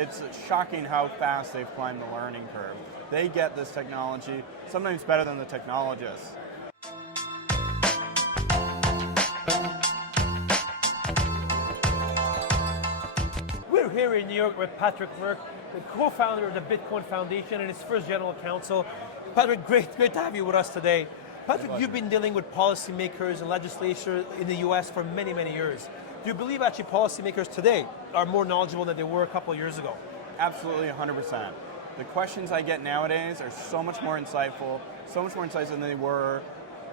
It's shocking how fast they've climbed the learning curve. They get this technology sometimes better than the technologists. We're here in New York with Patrick Murck, the co-founder of the Bitcoin Foundation and his first general counsel. Patrick, great to have you with us today. Patrick, you've been dealing with policymakers and legislators in the US for many, many years. Do you believe actually policymakers today are more knowledgeable than they were a couple of years ago? Absolutely 100%. The questions I get nowadays are so much more insightful than they were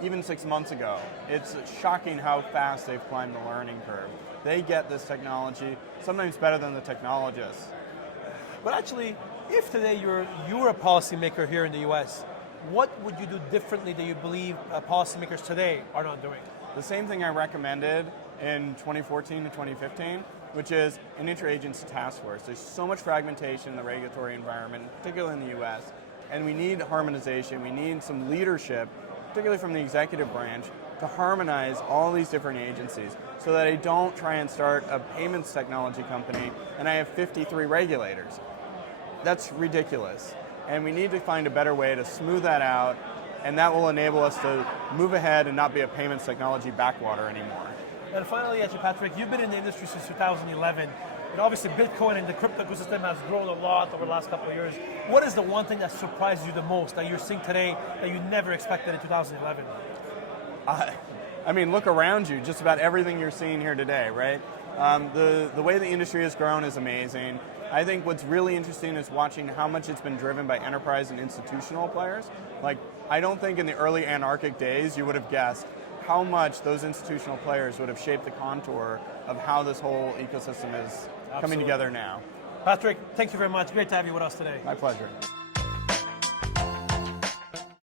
even 6 months ago. It's shocking how fast they've climbed the learning curve. They get this technology sometimes better than the technologists. But actually, if today you were a policymaker here in the US, what would you do differently that you believe policymakers today are not doing? The same thing I recommended in 2014 and 2015, which is an interagency task force. There's so much fragmentation in the regulatory environment, particularly in the US, and we need harmonization. We need some leadership, particularly from the executive branch, to harmonize all these different agencies so that I don't try and start a payments technology company and I have 53 regulators. That's ridiculous. And we need to find a better way to smooth that out, and that will enable us to move ahead and not be a payments technology backwater anymore. And finally, actually, Patrick, you've been in the industry since 2011. And obviously, Bitcoin and the crypto ecosystem has grown a lot over the last couple of years. What is the one thing that surprised you the most that you're seeing today that you never expected in 2011? I mean, look around you, just about everything you're seeing here today, right? The way the industry has grown is amazing. I think what's really interesting is watching how much it's been driven by enterprise and institutional players. Like, I don't think in the early anarchic days you would have guessed how much those institutional players would have shaped the contour of how this whole ecosystem is coming together now. Patrick, thank you very much. Great to have you with us today. My pleasure.